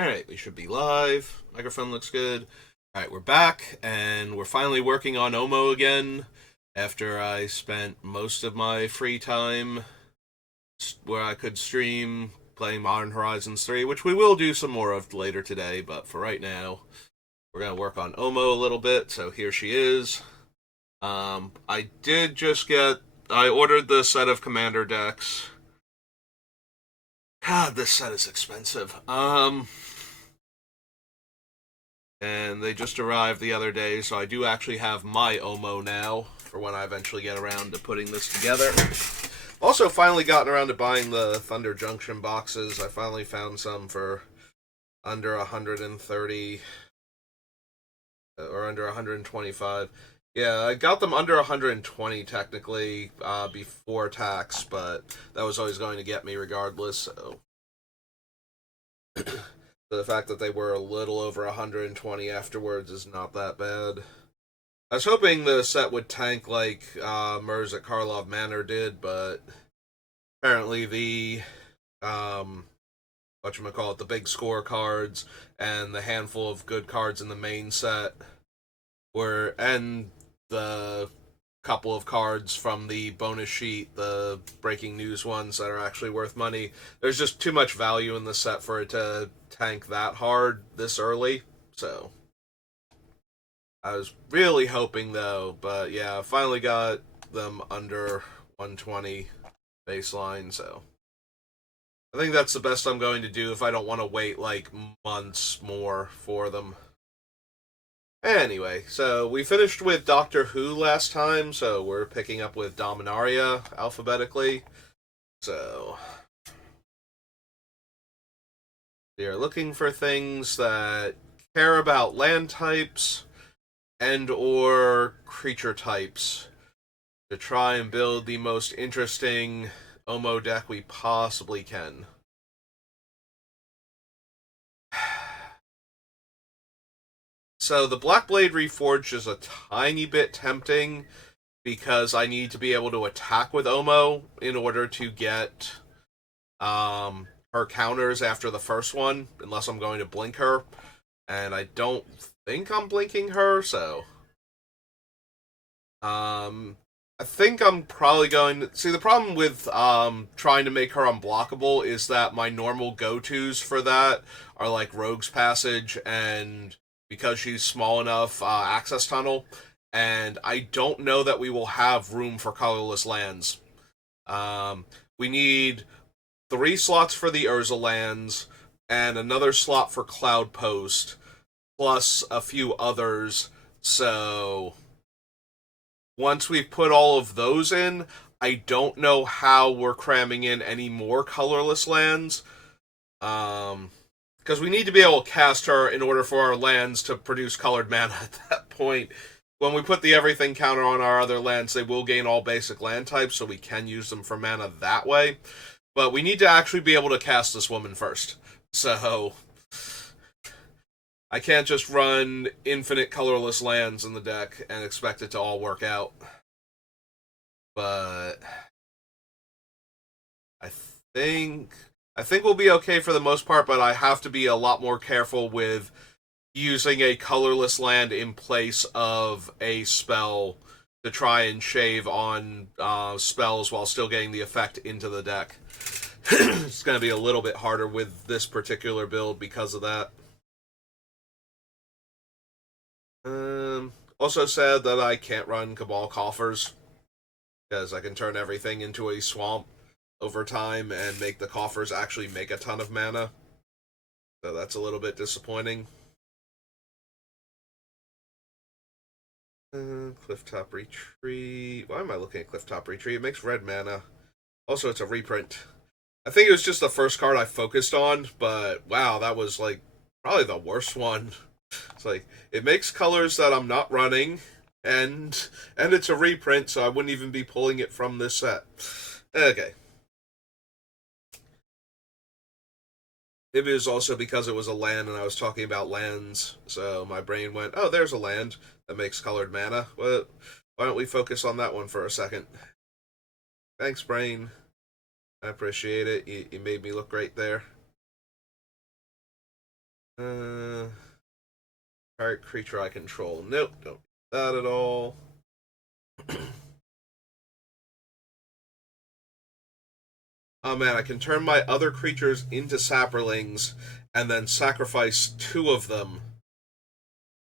Alright, we should be live. Microphone looks good. Alright, we're back, and we're finally working on Omo again after I spent most of my free time where I could stream playing Modern Horizons 3, which we will do some more of later today, but for right now, we're going to work on Omo a little bit, so here she is. I did just I ordered the set of commander decks. God, this set is expensive. And they just arrived the other day, so I do actually have my Omo now for when I eventually get around to putting this together. Also, finally gotten around to buying the Thunder Junction boxes. I finally found some for under 130 or under 125. Yeah, I got them under 120 technically before tax, but that was always going to get me regardless. So the fact that they were a little over 120 afterwards is not that bad. I was hoping the set would tank like Mers at Karlov Manor did, but apparently the whatchamacallit, the big score cards and the handful of good cards in the main set and the couple of cards from the bonus sheet, the breaking news ones that are actually worth money. There's just too much value in the set for it to tank that hard this early. So I was really hoping though, but yeah, I finally got them under 120 baseline, so I think that's the best I'm going to do if I don't want to wait like months more for them. Anyway, so we finished with Doctor Who last time, so we're picking up with Dominaria alphabetically. So we are looking for things that care about land types and or creature types to try and build the most interesting Omo deck we possibly can. So the Blackblade Reforged is a tiny bit tempting because I need to be able to attack with Omo in order to get her counters after the first one, unless I'm going to blink her. And I don't think I'm blinking her, so I think I'm probably going to see the problem with trying to make her unblockable is that my normal go-tos for that are like Rogue's Passage and because she's small enough, Access Tunnel, and I don't know that we will have room for colorless lands. We need 3 slots for the Urza lands and another slot for Cloud Post, plus a few others. So once we've put all of those in, I don't know how we're cramming in any more colorless lands. Because we need to be able to cast her in order for our lands to produce colored mana at that point. When we put the everything counter on our other lands, they will gain all basic land types, so we can use them for mana that way. But we need to actually be able to cast this woman first. So I can't just run infinite colorless lands in the deck and expect it to all work out. But I think I think we'll be okay for the most part, but I have to be a lot more careful with using a colorless land in place of a spell to try and shave on spells while still getting the effect into the deck. It's going to be a little bit harder with this particular build because of that. Also said that I can't run Cabal Coffers because I can turn everything into a swamp over time and make the coffers actually make a ton of mana. So that's a little bit disappointing. Clifftop Retreat. Why am I looking at Clifftop Retreat? It makes red mana. Also, it's a reprint. I think it was just the first card I focused on, but wow, that was like probably the worst one. It's like it makes colors that I'm not running, and it's a reprint, so I wouldn't even be pulling it from this set. Okay. It is also because it was a land and I was talking about lands, so my brain went, oh, there's a land that makes colored mana. Well, why don't we focus on that one for a second? Thanks, brain. I appreciate it. You made me look great there. Uh, target creature I control. Nope, don't do that at all. Oh man, I can turn my other creatures into sapperlings and then sacrifice two of them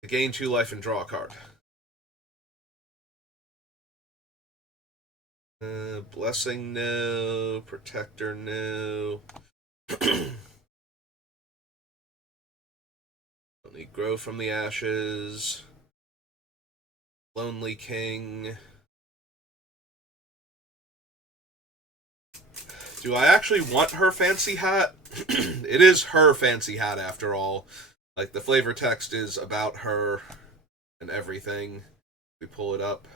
to gain 2 life and draw a card. Blessing, no. Protector, no. Don't need Grow from the Ashes. Lonely King. Do I actually want her fancy hat? It is her fancy hat after all. Like, the flavor text is about her and everything. We pull it up.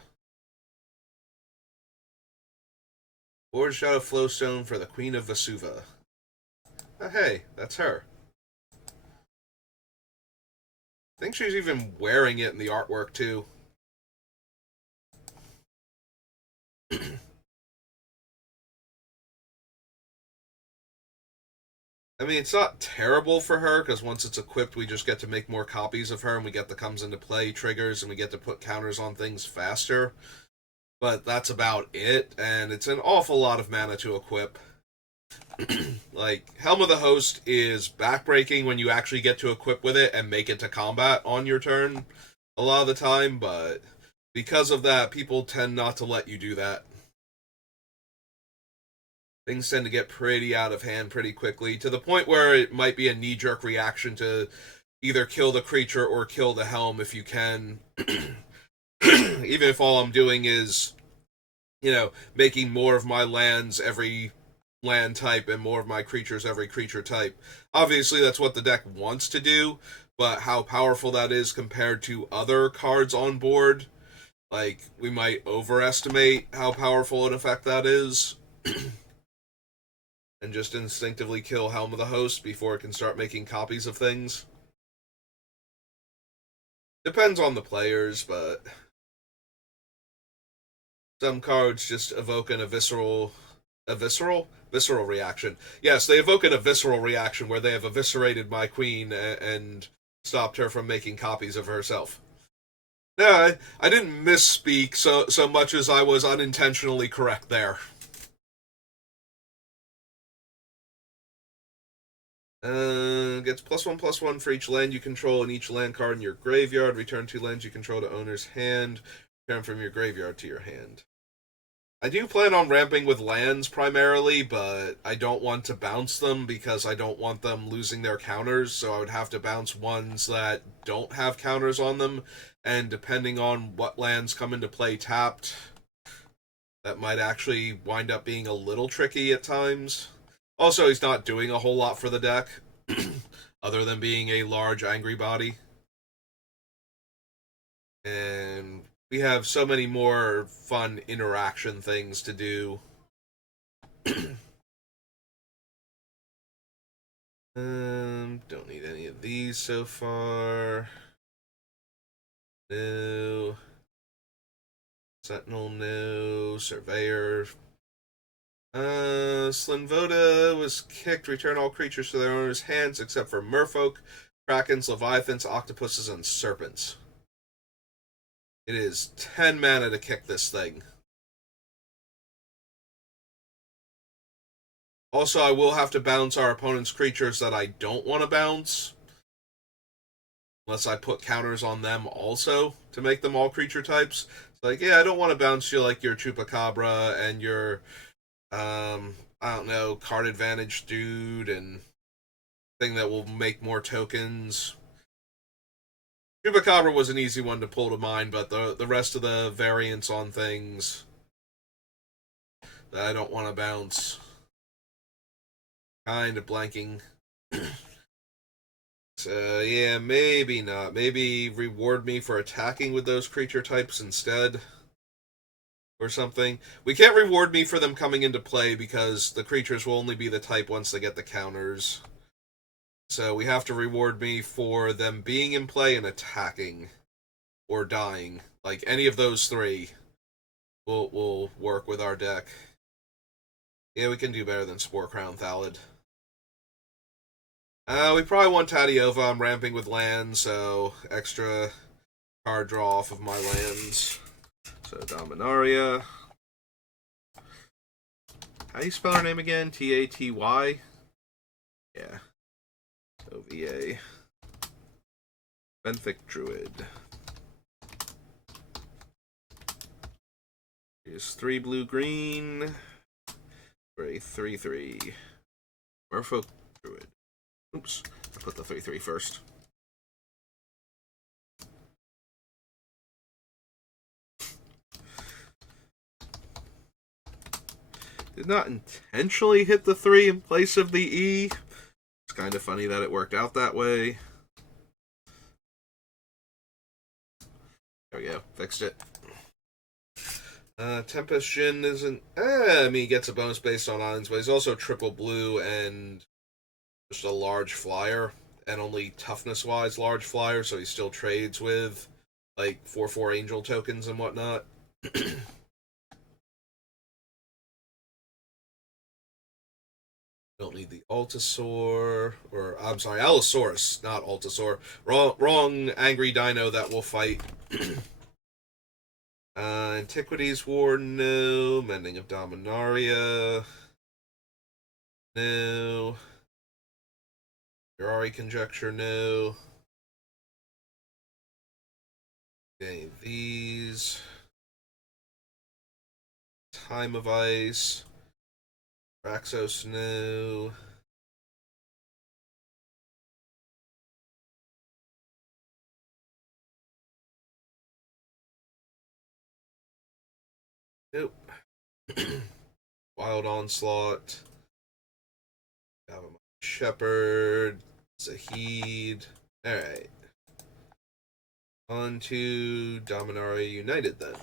Forged out of Flowstone for the Queen of Vesuva. Oh, hey, that's her. I think she's even wearing it in the artwork, too. I mean, it's not terrible for her, because once it's equipped, we just get to make more copies of her, and we get the comes into play triggers, and we get to put counters on things faster. But that's about it, and it's an awful lot of mana to equip. Like, Helm of the Host is backbreaking when you actually get to equip with it and make it to combat on your turn a lot of the time, but because of that, people tend not to let you do that. Things tend to get pretty out of hand pretty quickly, to the point where it might be a knee-jerk reaction to either kill the creature or kill the helm if you can. Even if all I'm doing is, making more of my lands every land type and more of my creatures every creature type. Obviously, that's what the deck wants to do, but how powerful that is compared to other cards on board, like, we might overestimate how powerful an effect that is. And just instinctively kill Helm of the Host before it can start making copies of things. Depends on the players, but some cards just evoking a visceral reaction. Yes, they evoke a visceral reaction where they have eviscerated my queen and stopped her from making copies of herself. No, I didn't misspeak so much as I was unintentionally correct there. Gets +1/+1 for each land you control and each land card in your graveyard. Return 2 lands you control to owner's hand. Return from your graveyard to your hand. I do plan on ramping with lands primarily, but I don't want to bounce them because I don't want them losing their counters, so I would have to bounce ones that don't have counters on them, and depending on what lands come into play tapped, that might actually wind up being a little tricky at times. Also, he's not doing a whole lot for the deck, other than being a large angry body. And we have so many more fun interaction things to do. Don't need any of these so far. No. Sentinel, no. Surveyor. Slinvoda was kicked. Return all creatures to their owner's hands except for merfolk, krakens, leviathans, octopuses, and serpents. It is 10 mana to kick this thing. Also, I will have to bounce our opponent's creatures that I don't want to bounce. Unless I put counters on them also to make them all creature types. It's like, yeah, I don't want to bounce you like your Chupacabra and your, I don't know, card advantage dude and thing that will make more tokens. Chupacabra was an easy one to pull to mind, but the rest of the variants on things that I don't want to bounce. Kind of blanking. So, yeah, maybe not. Maybe reward me for attacking with those creature types instead. Or something. We can't reward me for them coming into play because the creatures will only be the type once they get the counters. So we have to reward me for them being in play and attacking. Or dying. Like, any of those three will work with our deck. Yeah, we can do better than Spore Crown Thallid. We probably want Tadiova. I'm ramping with lands, so extra card draw off of my lands. So Dominaria. How do you spell her name again? Taty? Yeah. OVA. Benthic Druid. Here's 3 blue green for a 3/3. Merfolk Druid. Oops. I put the 3/3 first. Did not intentionally hit the 3 in place of the E. It's kind of funny that it worked out that way. There we go. Fixed it. Tempest Jin isn't... I mean, he gets a bonus based on islands, but he's also triple blue and just a large flyer. And only toughness-wise large flyer, so he still trades with, like, 4/4 angel tokens and whatnot. Don't need the Altasaur, or I'm sorry, Allosaurus, not Altasaur. Wrong angry dino that will fight. Antiquities War, no. Mending of Dominaria, no. Ferrari Conjecture, no. Any of these. Time of Ice. Raxos, no. Nope. Wild Onslaught. Shepherd. Zahid. Alright. On to Dominaria United then.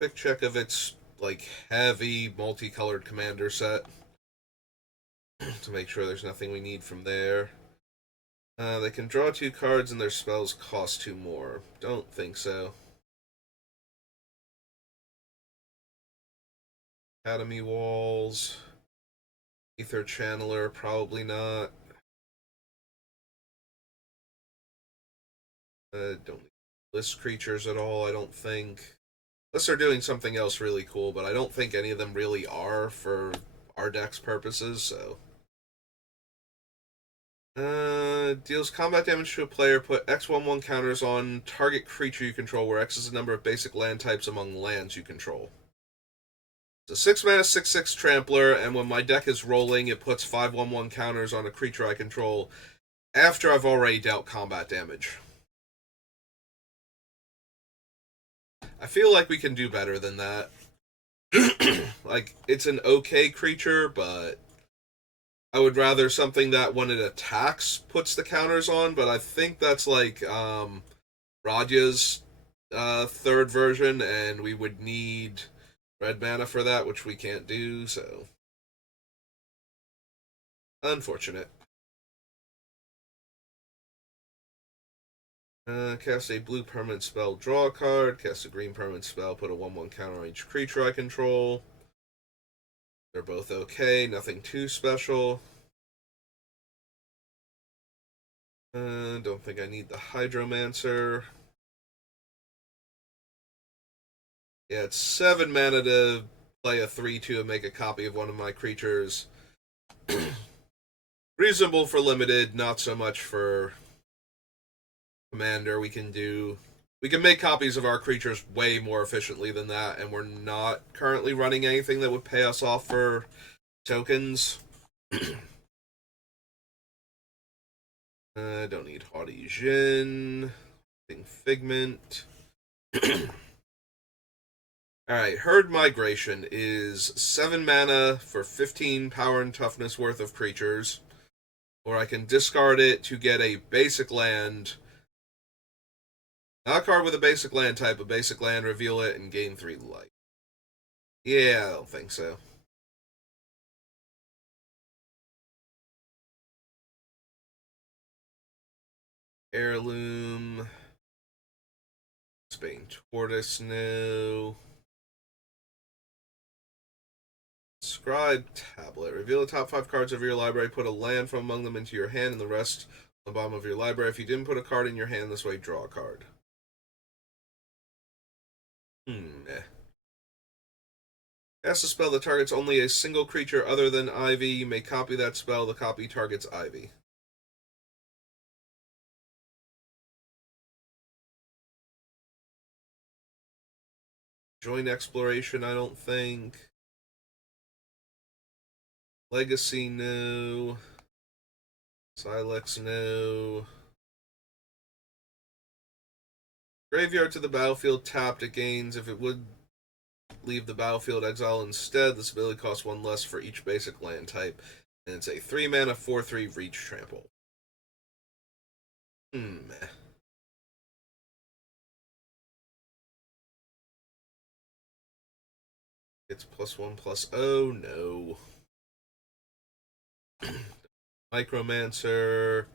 Quick check of its like heavy multicolored commander set to make sure there's nothing we need from there. They can draw 2 cards and their spells cost 2 more. Don't think so. Academy Walls. Ether Channeler, probably not. Don't list creatures at all, I don't think. Unless they're doing something else really cool, but I don't think any of them really are for our deck's purposes, so. Deals combat damage to a player. Put X/1/1 counters on target creature you control, where X is the number of basic land types among lands you control. It's a 6 mana 6/6 trampler, and when my deck is rolling, it puts 5/1/1 counters on a creature I control after I've already dealt combat damage. I feel like we can do better than that. Like, it's an okay creature, but I would rather something that when it attacks puts the counters on, but I think that's like Radya's third version, and we would need red mana for that, which we can't do, so. Unfortunate. Cast a blue permanent spell, draw a card. Cast a green permanent spell, put a 1/1 counter on each creature I control. They're both okay, nothing too special. Don't think I need the Hydromancer. Yeah, it's 7 mana to play a 3/2 and make a copy of one of my creatures. Reasonable for limited, not so much for commander. We can make copies of our creatures way more efficiently than that, and we're not currently running anything that would pay us off for tokens. Don't need Haughty Jin. Figment. Alright, Herd Migration is 7 mana for 15 power and toughness worth of creatures. Or I can discard it to get a basic land. Not a card with a basic land type, a basic land, reveal it, and gain 3 life. Yeah, I don't think so. Heirloom. Spain Tortoise, no. Scribe Tablet. Reveal the top 5 cards of your library. Put a land from among them into your hand and the rest on the bottom of your library. If you didn't put a card in your hand this way, draw a card. Cast a spell that targets only a single creature other than Ivy. You may copy that spell. The copy targets Ivy. Joint Exploration, I don't think. Legacy, no. Silex, no. Graveyard to the battlefield, tapped, it gains. If it would leave the battlefield, exile instead. This ability costs 1 less for each basic land type. And it's a 3 mana, 4/3 reach trample. It's +1/+0, no. Micromancer,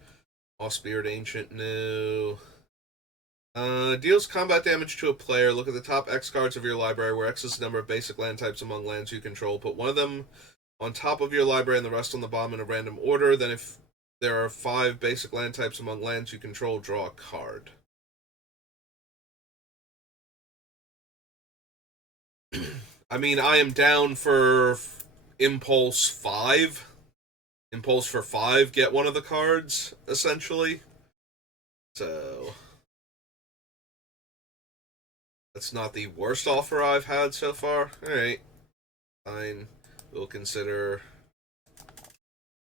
All-Spirit Ancient, no. Deals combat damage to a player. Look at the top X cards of your library, where X is the number of basic land types among lands you control. Put one of them on top of your library and the rest on the bottom in a random order. Then if there are 5 basic land types among lands you control, draw a card. I mean, I am down for Impulse 5. Impulse for 5, get one of the cards, essentially. So that's not the worst offer I've had so far. Alright. Fine. We'll consider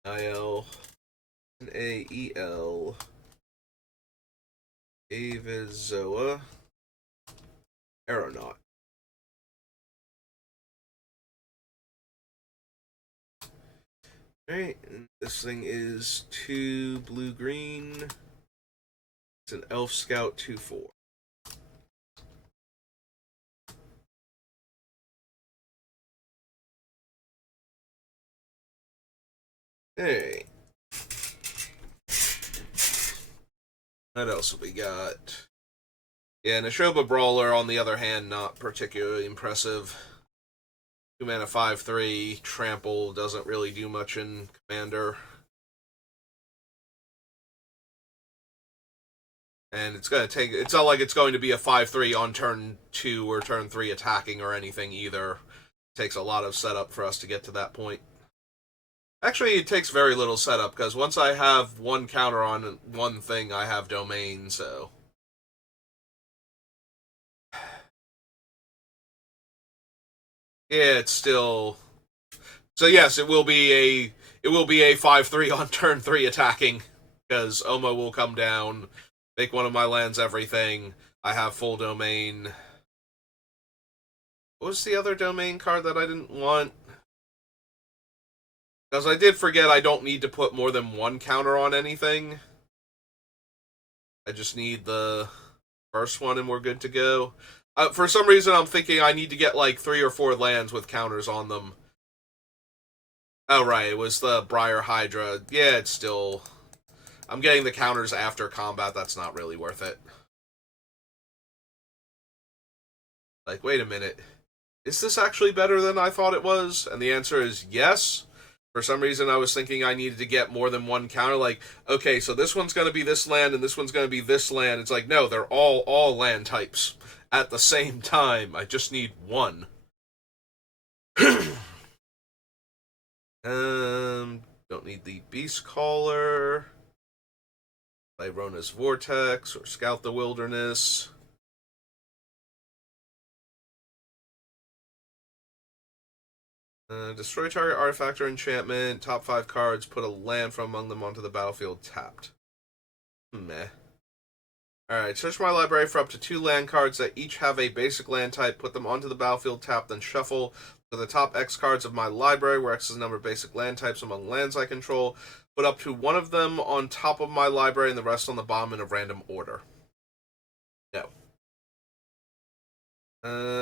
Nael. Nael. Vesuva. Aeronaut. Alright, this thing is 2 blue-green. It's an Elf Scout 2/4. Hey. What else have we got? Yeah, Nashoba Brawler, on the other hand, not particularly impressive. 2 mana, 5/3. Trample doesn't really do much in Commander. And it's gonna take. It's not like it's going to be a 5/3 on turn 2 or turn 3 attacking or anything either. It takes a lot of setup for us to get to that point. Actually, it takes very little setup, because once I have one counter on one thing, I have domain, so. Yeah, it's still. So yes, it will be a 5/3 on turn 3 attacking, because Oma will come down, make one of my lands everything. I have full domain. What was the other domain card that I didn't want? Because I did forget I don't need to put more than one counter on anything. I just need the first one and we're good to go. For some reason, I'm thinking I need to get like 3 or 4 lands with counters on them. Oh, right, it was the Briar Hydra. Yeah, it's still. I'm getting the counters after combat. That's not really worth it. Like, wait a minute. Is this actually better than I thought it was? And the answer is yes. For some reason, I was thinking I needed to get more than one counter. Like, okay, so this one's going to be this land, and this one's going to be this land. It's like, no, they're all land types at the same time. I just need one. Don't need the Beast Caller. Play Rona's Vortex or Scout the Wilderness. Destroy target artifact or enchantment. Top 5 cards. Put a land from among them onto the battlefield tapped. Meh. Alright, search my library for up to 2 land cards that each have a basic land type. Put them onto the battlefield tapped, then shuffle to the top X cards of my library, where X is the number of basic land types among lands I control. Put up to 1 of them on top of my library and the rest on the bottom in a random order. No.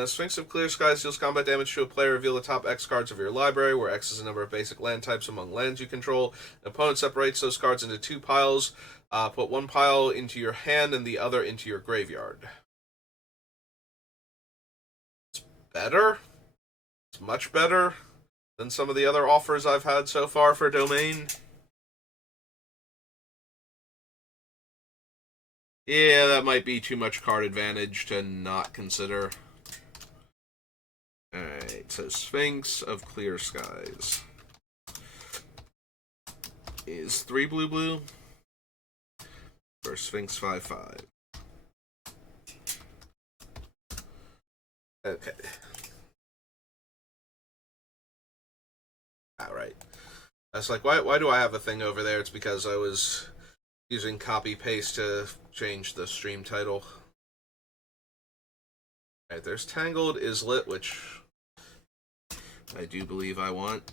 Sphinx of Clear Skies deals combat damage to a player. Reveal the top X cards of your library, where X is the number of basic land types among lands you control. An opponent separates those cards into 2 piles. Put 1 pile into your hand and the other into your graveyard. It's better. It's much better. than some of the other offers I've had so far for Domain. Yeah, that might be too much card advantage to not consider. Alright, so Sphinx of Clear Skies is 3 blue for Sphinx 5/5. Okay. Alright. I was like, why do I have a thing over there? It's because I was using copy-paste to change the stream title. Alright, there's Tangled Islet, which I do believe I want.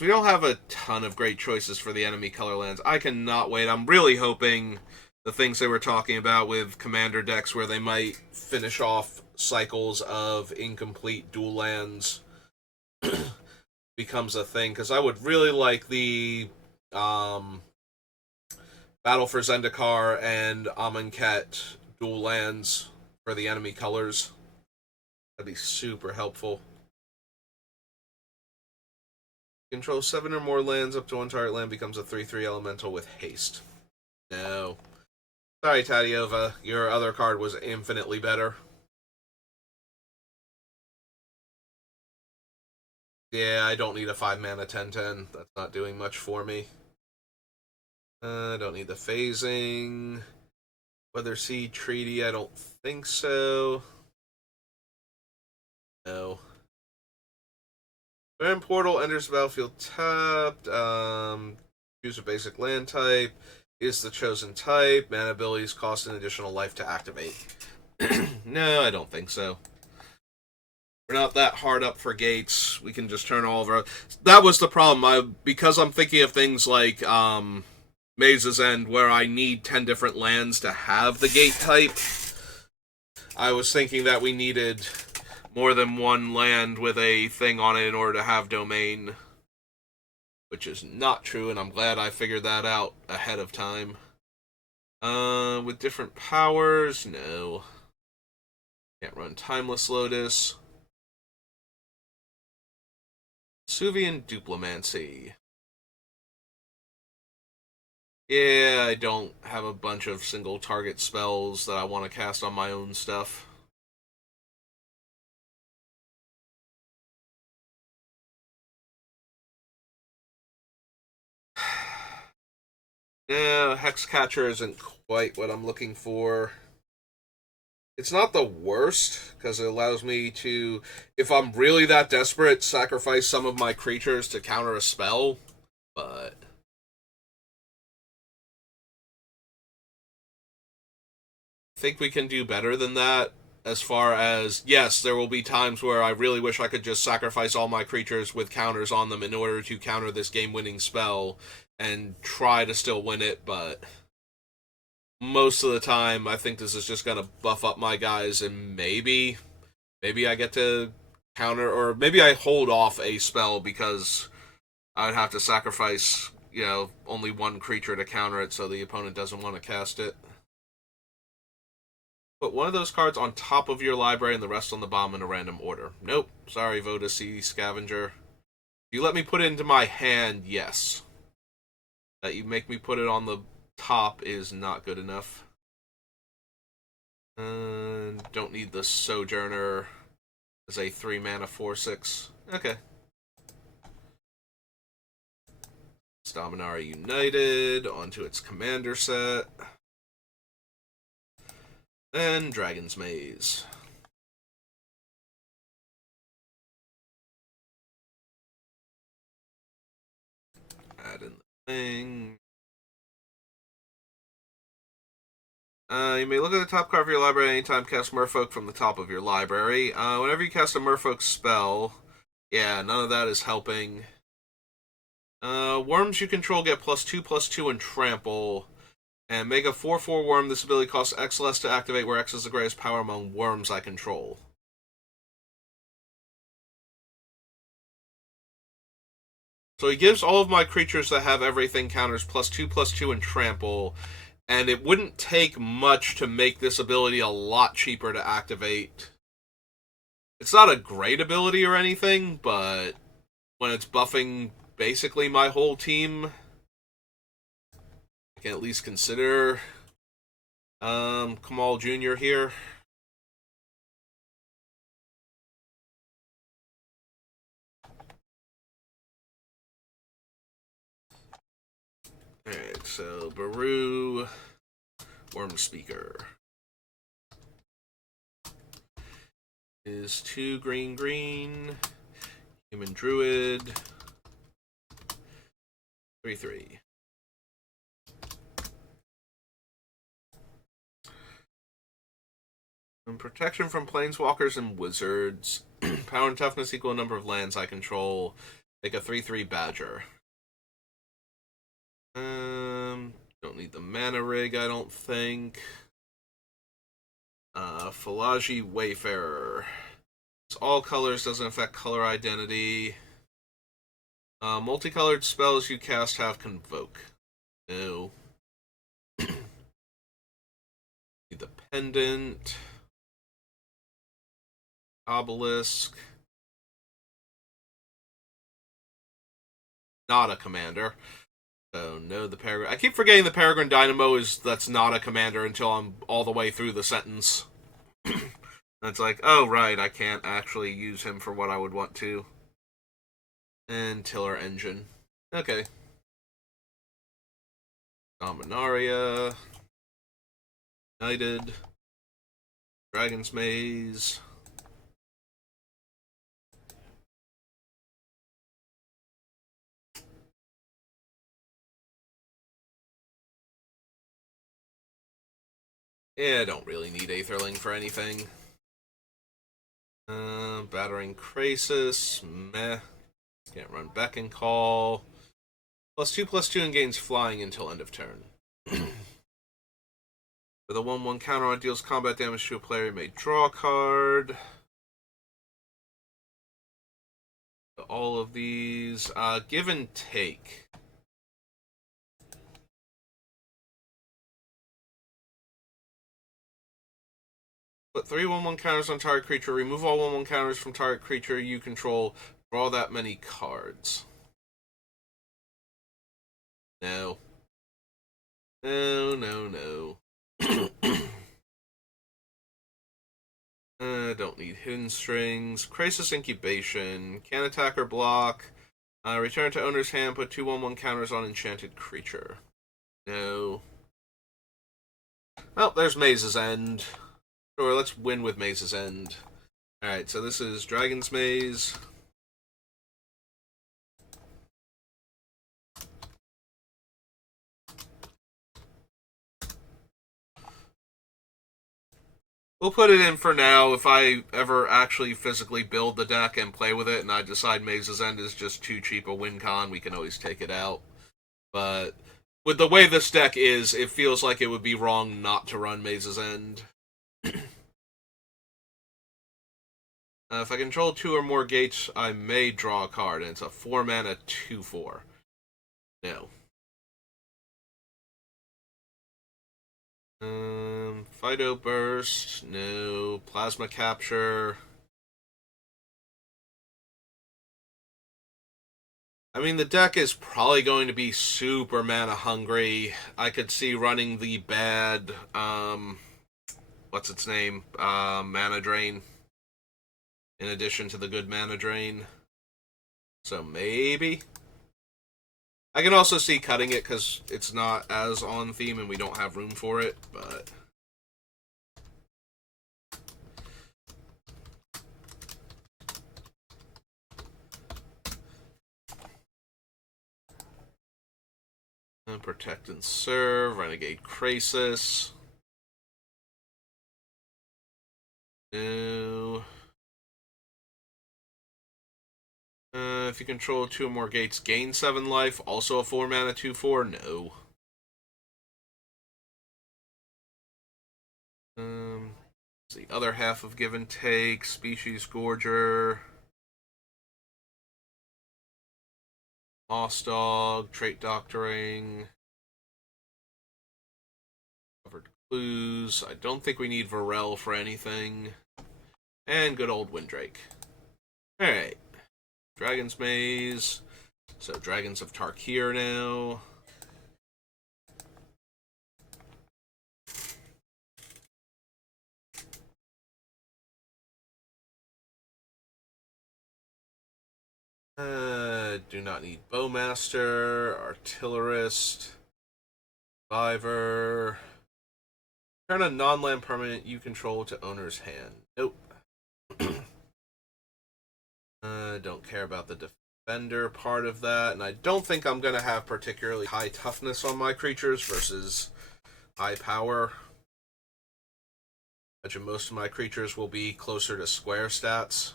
We don't have a ton of great choices for the enemy color lands. I cannot wait. I'm really hoping the things they were talking about with commander decks where they might finish off cycles of incomplete dual lands becomes a thing, because I would really like the Battle for Zendikar and Amonkhet dual lands for the enemy colors. That'd be super helpful. Control 7 or more lands up to one target land becomes a 3/3 elemental with haste. No. Sorry, Tadiova. Your other card was infinitely better. Yeah, I don't need a 5 mana 10/10. That's not doing much for me. I don't need the phasing. Weather Seed Treaty, I don't think so. No. Grand Portal enters the battlefield tapped. Choose a basic land type. Is the chosen type. Mana abilities cost an additional life to activate. No, I don't think so. We're not that hard up for gates. We can just turn all over. That was the problem. Because I'm thinking of things like Maze's End, where I need 10 different lands to have the gate type. I was thinking that we needed more than one land with a thing on it in order to have Domain, which is not true, and I'm glad I figured that out ahead of time. With different powers, no. Can't run Timeless Lotus. Vesuvian Duplimancy. Yeah, I don't have a bunch of single target spells that I want to cast on my own stuff. Yeah, Hexcatcher isn't quite what I'm looking for. It's not the worst, because it allows me to, if I'm really that desperate, sacrifice some of my creatures to counter a spell, but I think we can do better than that. As far as, yes, there will be times where I really wish I could just sacrifice all my creatures with counters on them in order to counter this game-winning spell and try to still win it, but most of the time I think this is just going to buff up my guys, and maybe I get to counter, or maybe I hold off a spell because I'd have to sacrifice, only one creature to counter it so the opponent doesn't want to cast it. Put one of those cards on top of your library and the rest on the bottom in a random order. Nope. Sorry, Voda Sea Scavenger. You let me put it into my hand, yes. That you make me put it on the top is not good enough. Don't need the Sojourner as a 3 mana 4/6. Okay. Dominaria United onto its commander set. And Dragon's Maze. Add in the thing. You may look at the top card of your library anytime cast Merfolk from the top of your library. Whenever you cast a Merfolk spell, yeah, none of that is helping. Worms you control get +2/+2 and trample. And make a 4/4 worm. This ability costs X less to activate, where X is the greatest power among worms I control. So he gives all of my creatures that have everything counters +2/+2 and trample, And it wouldn't take much to make this ability a lot cheaper to activate. It's not a great ability or anything, but when it's buffing basically my whole team, I can at least consider Kamal Jr. here. Alright, so Baru, Worm Speaker. Is 2 green green, Human Druid, 3/3. And protection from planeswalkers and wizards. Power and toughness equal number of lands I control. Make a 3/3 Badger. Don't need the mana rig, I don't think. Falaji Wayfarer. It's all colors, doesn't affect color identity. Multicolored spells you cast have Convoke. No. Need the Pendant. Obelisk. Not a commander. So no, the Peregrine. I keep forgetting the Peregrine Dynamo that's not a commander until I'm all the way through the sentence. It's like, oh right, I can't actually use him for what I would want to. And Tiller Engine. Okay. Dominaria. United. Dragon's Maze. Yeah, I don't really need Aetherling for anything. Battering Krasis. Meh. Can't run Beck and Call. +2/+2 and gains flying until end of turn. With a 1/1 counter on deals combat damage to a player, you may draw a card. All of these. Give and take. Put 3 1/1 counters on target creature. Remove all 1/1 counters from target creature you control. Draw that many cards. No. No, no, no. Don't need Hidden Strings. Crisis Incubation. Can attack or block. Return to owner's hand. Put 2 1/1 counters on enchanted creature. No. Well, there's Maze's End. Sure, let's win with Maze's End. Alright, so this is Dragon's Maze. We'll put it in for now. If I ever actually physically build the deck and play with it and I decide Maze's End is just too cheap a win con, we can always take it out. But with the way this deck is, it feels like it would be wrong not to run Maze's End. If I control 2 or more gates, I may draw a card, and it's a 4 mana 2/4. No. Fido Burst, no. Plasma Capture. I mean, the deck is probably going to be super mana hungry. I could see running the bad, what's its name? Mana Drain. In addition to the good Mana Drain. So maybe. I can also see cutting it because it's not as on theme and we don't have room for it, but... Protect and Serve, Renegade Krasis. No. If you control 2 or more gates, gain 7 life. Also a 4 mana 2/4. No. It's the other half of Give and Take. Species Gorger. Moss Dog. Trait Doctoring. Clues. I don't think we need Varel for anything. And good old Windrake. Alright. Dragon's Maze. So, Dragons of Tarkir now. Do not need Bowmaster, Artillerist, Survivor. Turn a non-land permanent you control to owner's hand. Nope. Don't care about the defender part of that, and I don't think I'm going to have particularly high toughness on my creatures versus high power. I imagine most of my creatures will be closer to square stats.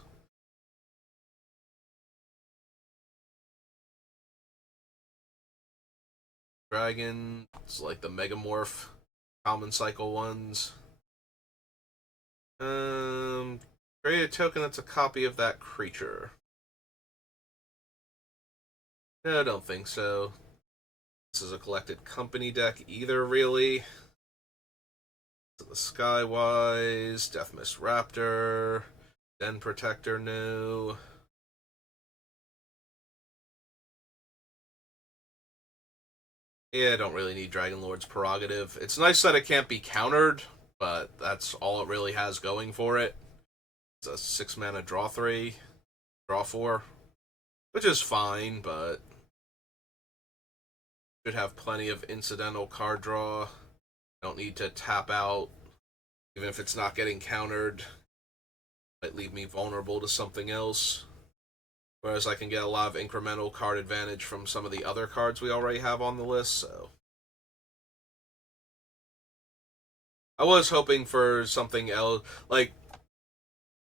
Dragons, like the Megamorph common cycle ones. Create a token that's a copy of that creature. No, I don't think so. This is a collected company deck either, really. So the Skywise, Deathmist Raptor, Den Protector, no. Yeah, I don't really need Dragon Lord's Prerogative. It's nice that it can't be countered, but that's all it really has going for it. It's a 6 mana draw 3, draw 4, which is fine, but should have plenty of incidental card draw. Don't need to tap out, even if it's not getting countered. Might leave me vulnerable to something else. Whereas I can get a lot of incremental card advantage from some of the other cards we already have on the list, so. I was hoping for something else. Like,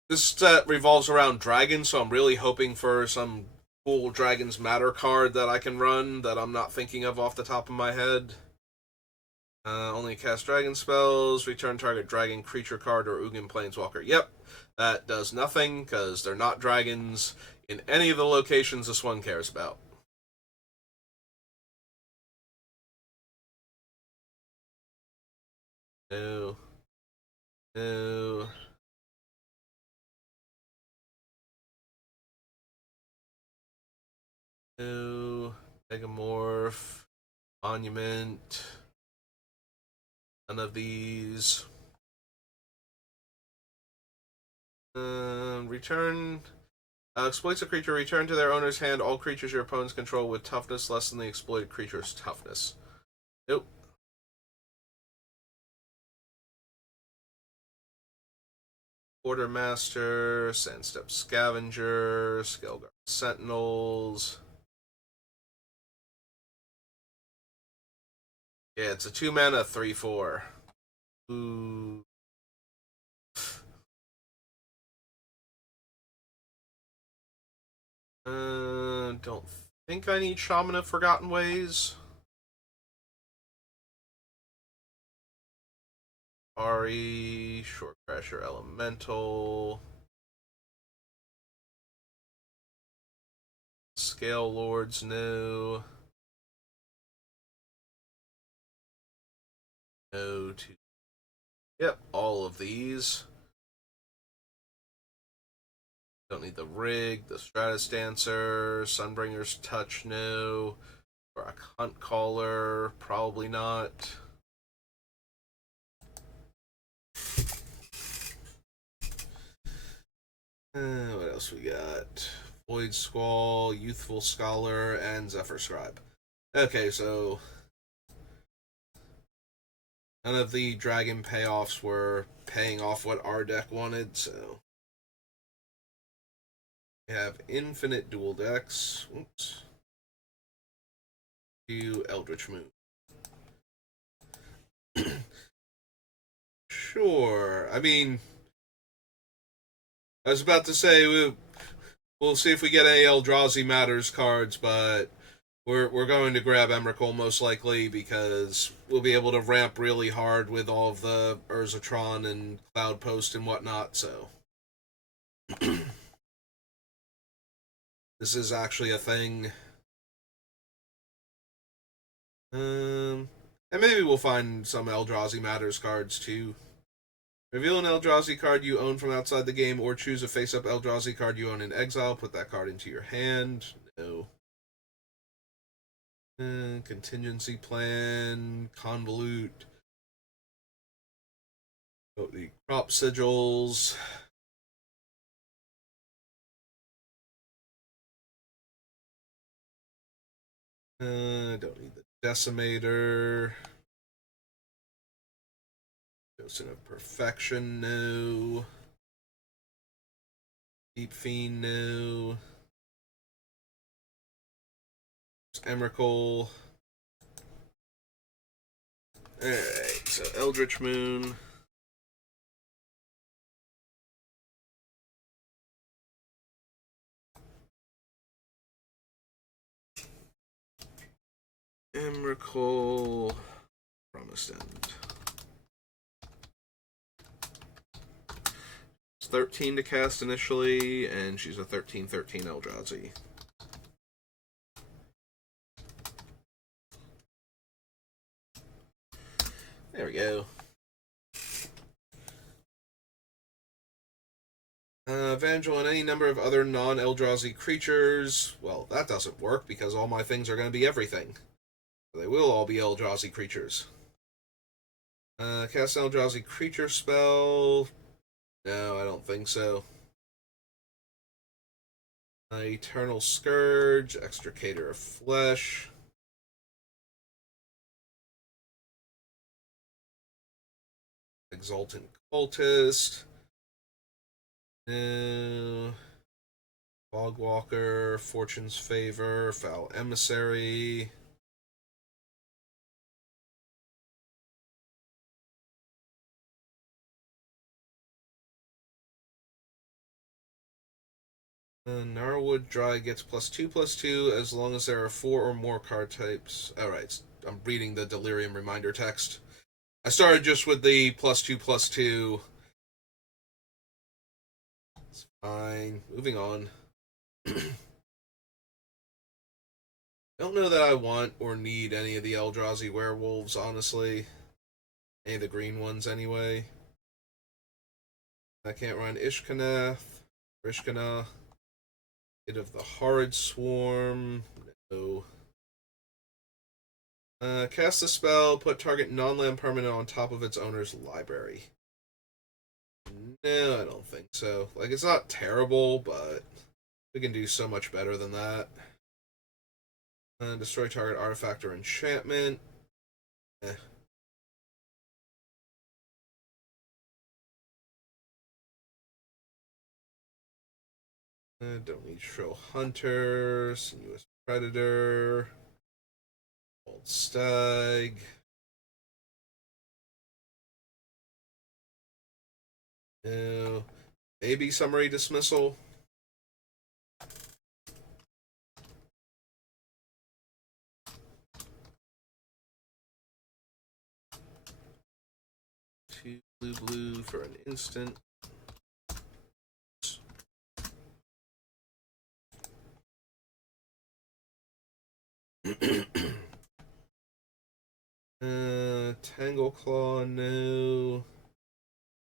this set revolves around dragons, so I'm really hoping for some cool Dragons Matter card that I can run that I'm not thinking of off the top of my head. Only cast dragon spells, return target dragon creature card or Ugin Planeswalker. Yep, that does nothing because they're not dragons in any of the locations this one cares about. No. No. No. Megamorph. Monument. None of these. Return. Exploits a creature, return to their owner's hand all creatures your opponents control with toughness less than the exploited creature's toughness. Nope. Quartermaster, Sandstep Scavenger, Skullguard Sentinels. Yeah, it's a 2 mana 3/4. Ooh. Don't think I need Shaman of Forgotten Ways. Ari, Short Crasher Elemental. Scale Lords, no. No to. Yep, all of these. Don't need the Rig, the Stratus Dancer, Sunbringer's Touch, no. Rock Hunt Caller, probably not. What else we got? Void Squall, Youthful Scholar, and Zephyr Scribe. Okay, so none of the dragon payoffs were paying off what our deck wanted, so we have infinite dual decks. Oops. To Eldritch Moon. Sure. I mean, I was about to say we'll see if we get any Eldrazi Matters cards, but we're going to grab Emrakul most likely because we'll be able to ramp really hard with all of the Urzatron and Cloud Post and whatnot, so. This is actually a thing. And maybe we'll find some Eldrazi Matters cards too. Reveal an Eldrazi card you own from outside the game, or choose a face-up Eldrazi card you own in exile. Put that card into your hand. No. Contingency plan, convolute. Oh, the crop sigils. Don't need the decimator. Dosing of perfection, no. Deep fiend, no. Emrakul. Alright, so Eldritch Moon. Emrakul. Promised End. It's 13 to cast initially, and she's a 13/13 Eldrazi. There we go. Evangel and any number of other non-Eldrazi creatures. Well, that doesn't work because all my things are going to be everything. They will all be Eldrazi creatures. Cast an Eldrazi creature spell. No, I don't think so. Eternal Scourge, Extricator of Flesh. Exultant Cultist. No. Fogwalker, Fortune's Favor, Foul Emissary. Gnarlwood Dry gets +2/+2 as long as there are 4 or more card types. Alright, I'm reading the Delirium Reminder text. I started just with the +2/+2. It's fine. Moving on. Don't know that I want or need any of the Eldrazi werewolves, honestly. Any of the green ones, anyway. I can't run Ishkaneth. Ishkanah. Hit of the Horrid Swarm. No. Cast a spell, put target non-land permanent on top of its owner's library. No, I don't think so. Like, it's not terrible, but we can do so much better than that. Destroy target artifact or enchantment. Eh. Don't need Shrill Hunter, Sinuous Predator, Old Stag. No. Maybe Summary Dismissal. Two blue for an instant. Tangle Claw, no.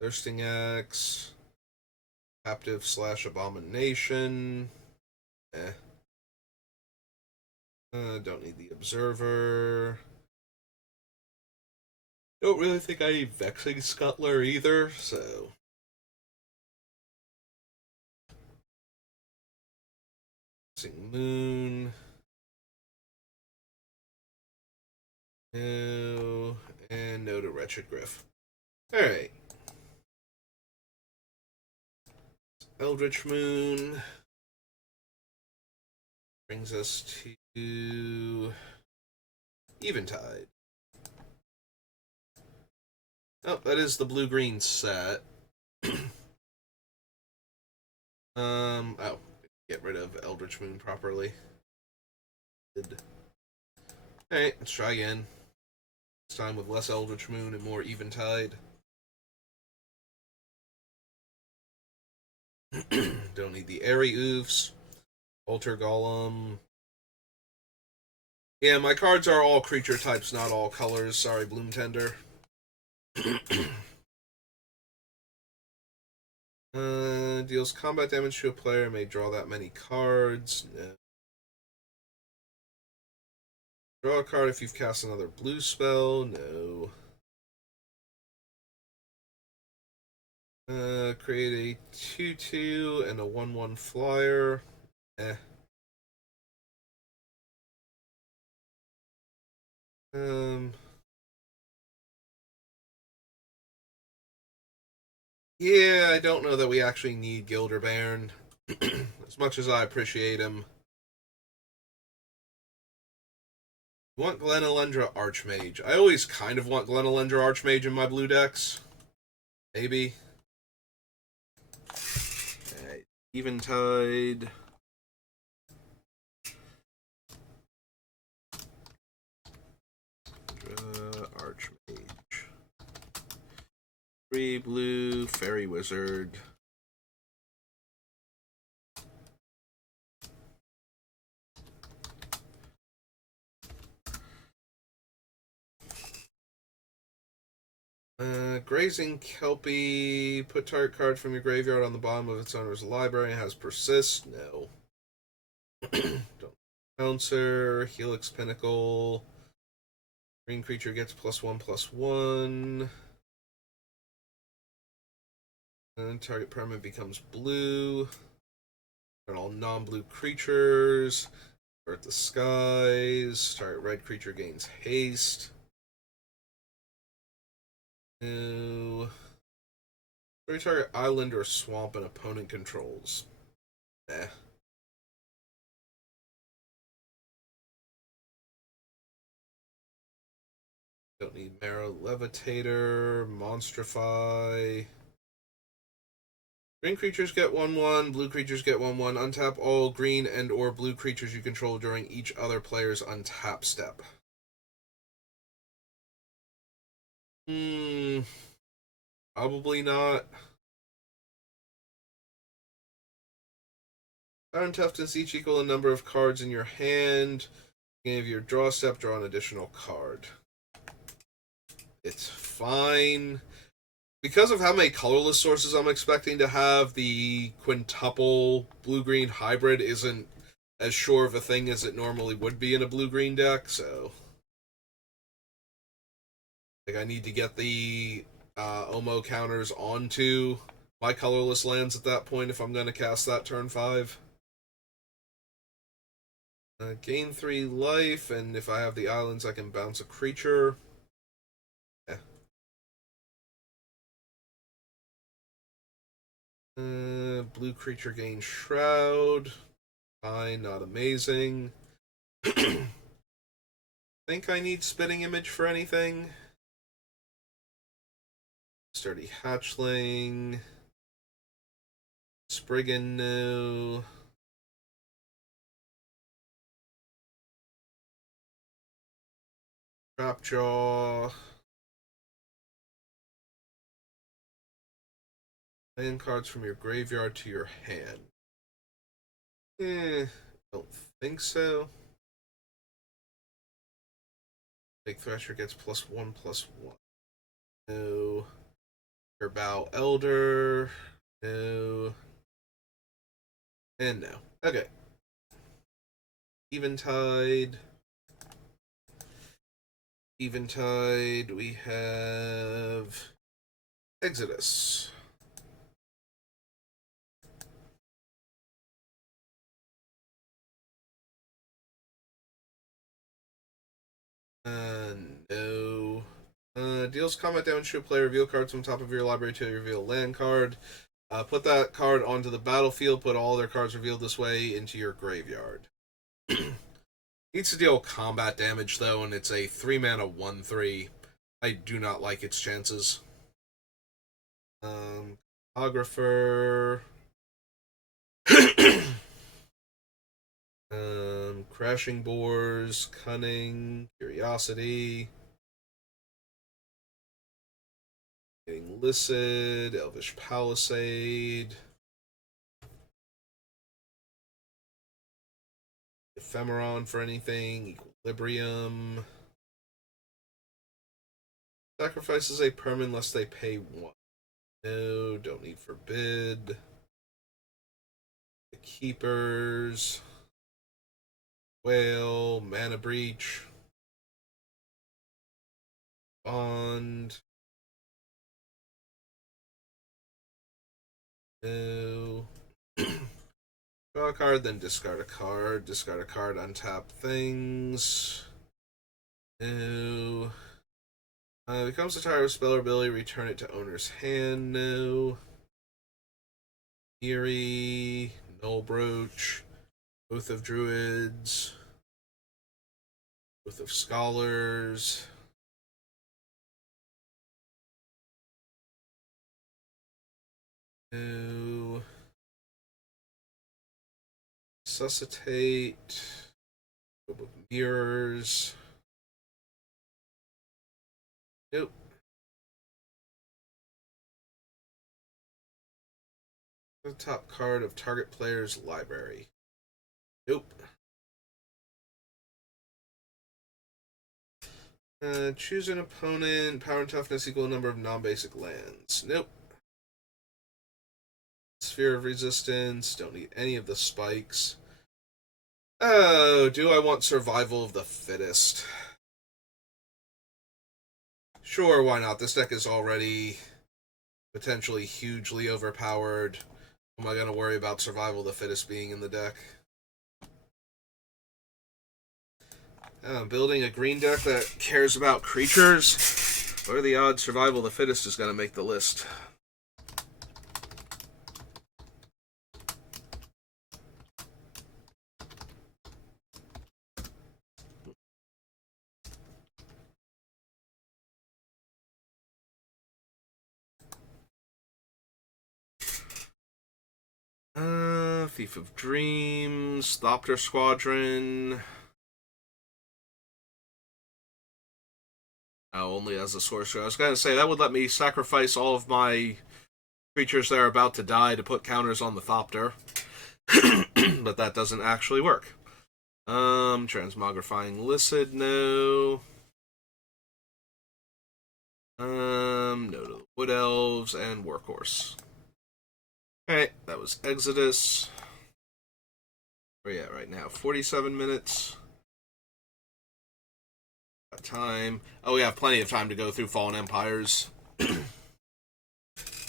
Thirsting Axe. Captive/Abomination. Eh. Don't need the Observer. Don't really think I need Vexing Scuttler either, so. Vexing Moon. No. And no to Wretched Griff. Alright. Eldritch Moon. Brings us to Eventide. Oh, that is the blue-green set. Oh, get rid of Eldritch Moon properly. Alright, let's try again. This time with less Eldritch Moon and more Eventide. Don't need the Airy Oofs. Altar Golem. Yeah, my cards are all creature types, not all colors. Sorry, Bloom Tender. Deals combat damage to a player, may draw that many cards. No. Draw a card if you've cast another blue spell. No. Create a 2/2 and a 1/1 flyer. Eh. Um. Yeah, I don't know that we actually need Gilderbairn. As much as I appreciate him. You want Glenelendra Archmage. I always kind of want Glenelendra Archmage in my blue decks. Maybe. Right. Eventide. Archmage. 3 blue, Fairy Wizard. Grazing Kelpie. Put target card from your graveyard on the bottom of its owner's library. Has Persist. No. Don't. Pouncer. Helix Pinnacle. Green creature gets +1/+1. And target permanent becomes blue. And all non-blue creatures. Avert the skies. Target red creature gains haste. No. Target island or swamp an opponent controls. Eh. Don't need Marrow Levitator, Monstrify. Green creatures get 1/1, blue creatures get 1/1. Untap all green and or blue creatures you control during each other player's untap step. Hmm. Probably not. Iron toughness each equal a number of cards in your hand. Beginning of your draw step, draw an additional card. It's fine. Because of how many colorless sources I'm expecting to have, the quintuple blue-green hybrid isn't as sure of a thing as it normally would be in a blue-green deck, so like I need to get the Omo counters onto my colorless lands at that point if I'm going to cast that turn 5. Gain 3 life, and if I have the islands, I can bounce a creature. Yeah. Blue creature gains Shroud. Fine, not amazing. Think I need Spitting Image for anything? Sturdy Hatchling. Spriggan, no. Trapjaw. Land cards from your graveyard to your hand. Don't think so. Big Thresher gets +1/+1. No. Bow Elder. No. And no. Okay. Eventide. Eventide. We have Exodus. No. Deals combat damage to a player. Reveal cards from top of your library to reveal a land card. Put that card onto the battlefield. Put all their cards revealed this way into your graveyard. Needs to deal combat damage though, and it's a 3-mana 1/3. I do not like its chances. Photographer. Crashing Boars, Cunning, Curiosity. Getting Listed, Elvish Palisade. Ephemeron for anything, equal Equilibrium. Sacrifices a perm unless they pay 1. No, don't need Forbid. The Keepers. Whale. Mana Breach. Bond. No. Draw a card, then discard a card. Discard a card, untap things. No. Becomes a tire with spell or ability, return it to owner's hand. No. Eerie. Null Brooch. Oath of Druids. Oath of Scholars. No. Resuscitate. Mirrors. Nope. The top card of target player's library. Nope. Choose an opponent. Power and toughness equal number of non-basic lands. Nope. Sphere of resistance. Don't need any of the spikes. Oh, do I want survival of the fittest? Sure, why not? This deck is already potentially hugely overpowered. Am I going to worry about survival of the fittest being in the deck? Building a green deck that cares about creatures? What are the odds survival of the fittest is going to make the list? Thief of Dreams, Thopter Squadron. Oh, only as a sorcerer. I was going to say, that would let me sacrifice all of my creatures that are about to die to put counters on the Thopter. But that doesn't actually work. Transmogrifying Licid, no. No to the Wood Elves and Workhorse. Alright, that was Exodus. Where are you at right now? 47 minutes. Got time. Oh, we have plenty of time to go through Fallen Empires.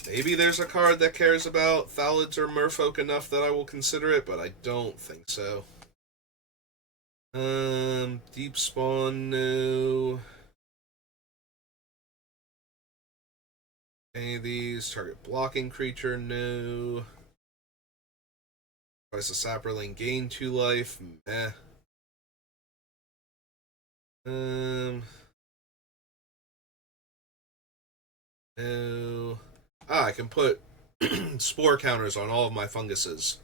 Maybe there's a card that cares about Thalids or Merfolk enough that I will consider it, but I don't think so. Deep Spawn, no. Any of these. Target blocking creature, no. Price of Saproling, gain 2 life, meh. No. I can put spore counters on all of my funguses.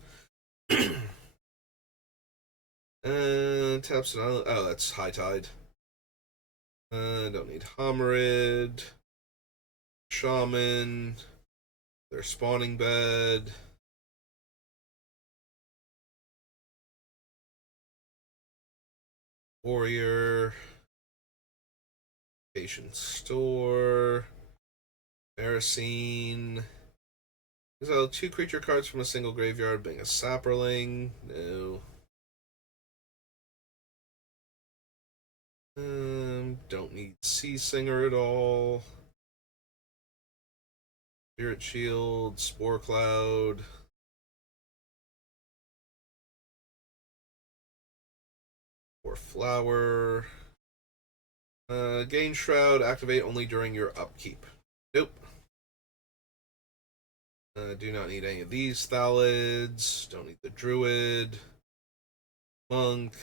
Taps. Oh, that's High Tide. Don't need Homerid. Shaman. Their spawning bed. Warrior. Patient Store. Maracine. So 2 creature cards from a single graveyard, being a Saproling. No. Don't need Sea Singer at all. Spirit Shield, Spore Cloud. Or Flower. Gain Shroud, activate only during your upkeep. Nope. Do not need any of these Thalids. Don't need the Druid. Monk.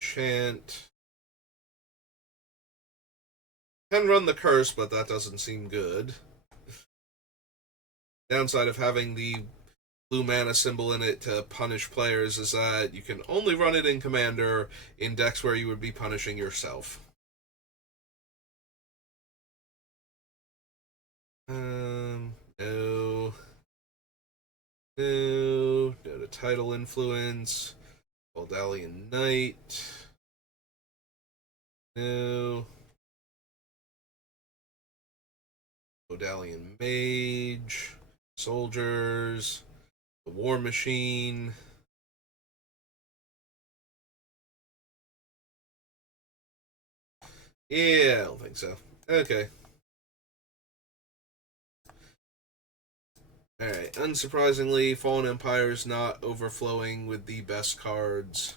Chant. Can run the Curse, but that doesn't seem good. Downside of having the blue mana symbol in it to punish players is that you can only run it in Commander in decks where you would be punishing yourself. No. No. No to Tidal Influence. Baldalian Knight. No. Baldalian Mage. Soldiers. The War Machine. Yeah, I don't think so. Okay. Alright, unsurprisingly, Fallen Empire is not overflowing with the best cards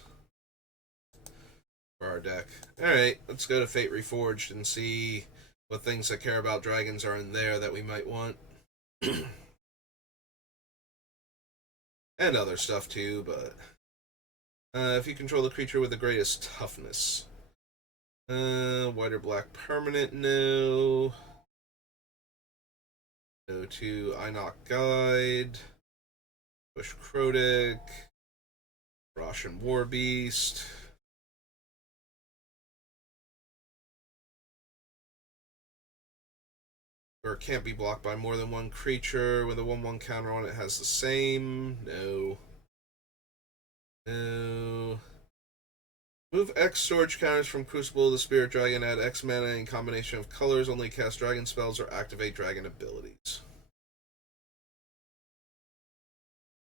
for our deck. Alright, let's go to Fate Reforged and see what things that care about dragons are in there that we might want. And other stuff too, but... if you control the creature with the greatest toughness. White or black permanent, no. No to Inoc Guide. Bush Krodik. Roshan War Beast. Or it can't be blocked by more than one creature. With a 1/1 counter on it has the same. No. No. Move X storage counters from Crucible of the Spirit Dragon, add X mana in combination of colors, only cast dragon spells or activate dragon abilities.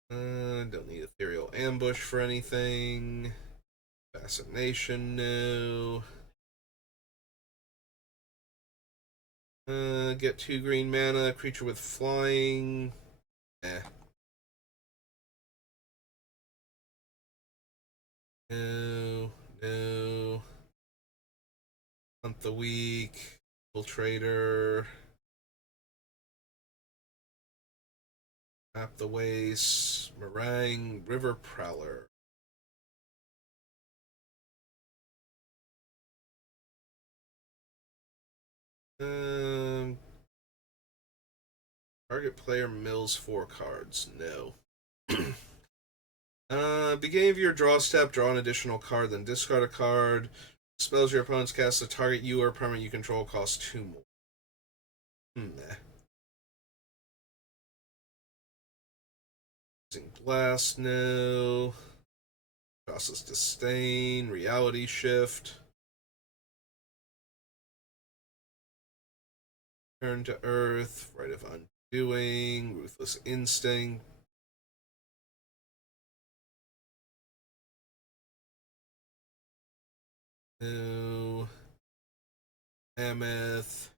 Don't need Ethereal Ambush for anything. Fascination, no. Get 2 green mana, creature with flying. Eh. No. No. Hunt the Weak. Infiltrator. Map the Waste. Meringue. River Prowler. Target player mills 4 cards. No. Beginning of your draw step, draw an additional card, then discard a card. Spells your opponents cast, the target you or permanent you control costs 2 more. Nah. Using Blast, no. Process Disdain, Reality Shift. Turn to Earth, Rite of Undoing, Ruthless Instinct. No. Mammoth.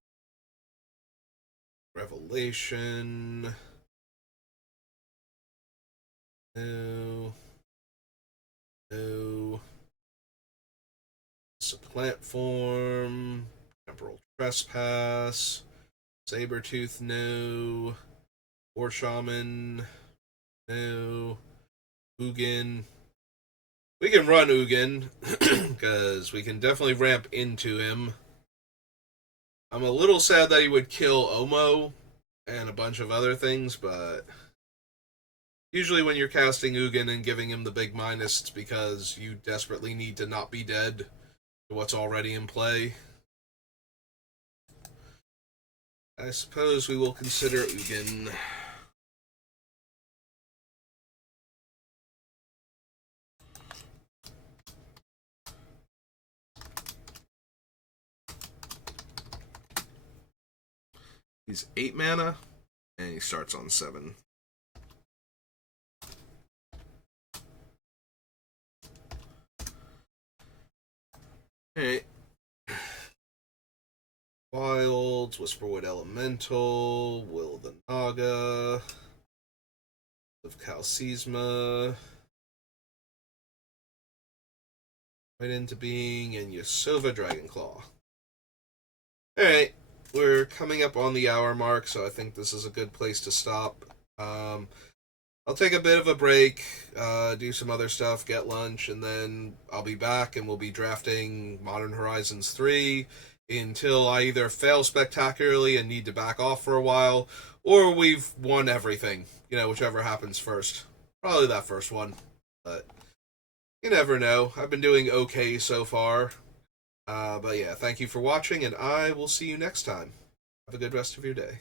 Revelation. No. No. Supplant Form. Temporal Trespass. Sabertooth, no. War Shaman, no. Ugin. We can run Ugin, because we can definitely ramp into him. I'm a little sad that he would kill Omo and a bunch of other things, but usually when you're casting Ugin and giving him the big minus, it's because you desperately need to not be dead to what's already in play. I suppose we will consider Ugin. He's 8 mana, and he starts on 7. Alright. Wilds, Whisperwood Elemental, Will of the Naga, of Calcisma, right into being, and Vesuva Dragonclaw. Alright, we're coming up on the hour mark, so I think this is a good place to stop. I'll take a bit of a break, do some other stuff, get lunch, and then I'll be back and we'll be drafting Modern Horizons 3 until I either fail spectacularly and need to back off for a while, or we've won everything. You know, whichever happens first. Probably that first one. But you never know. I've been doing okay so far. But yeah, thank you for watching, and I will see you next time. Have a good rest of your day.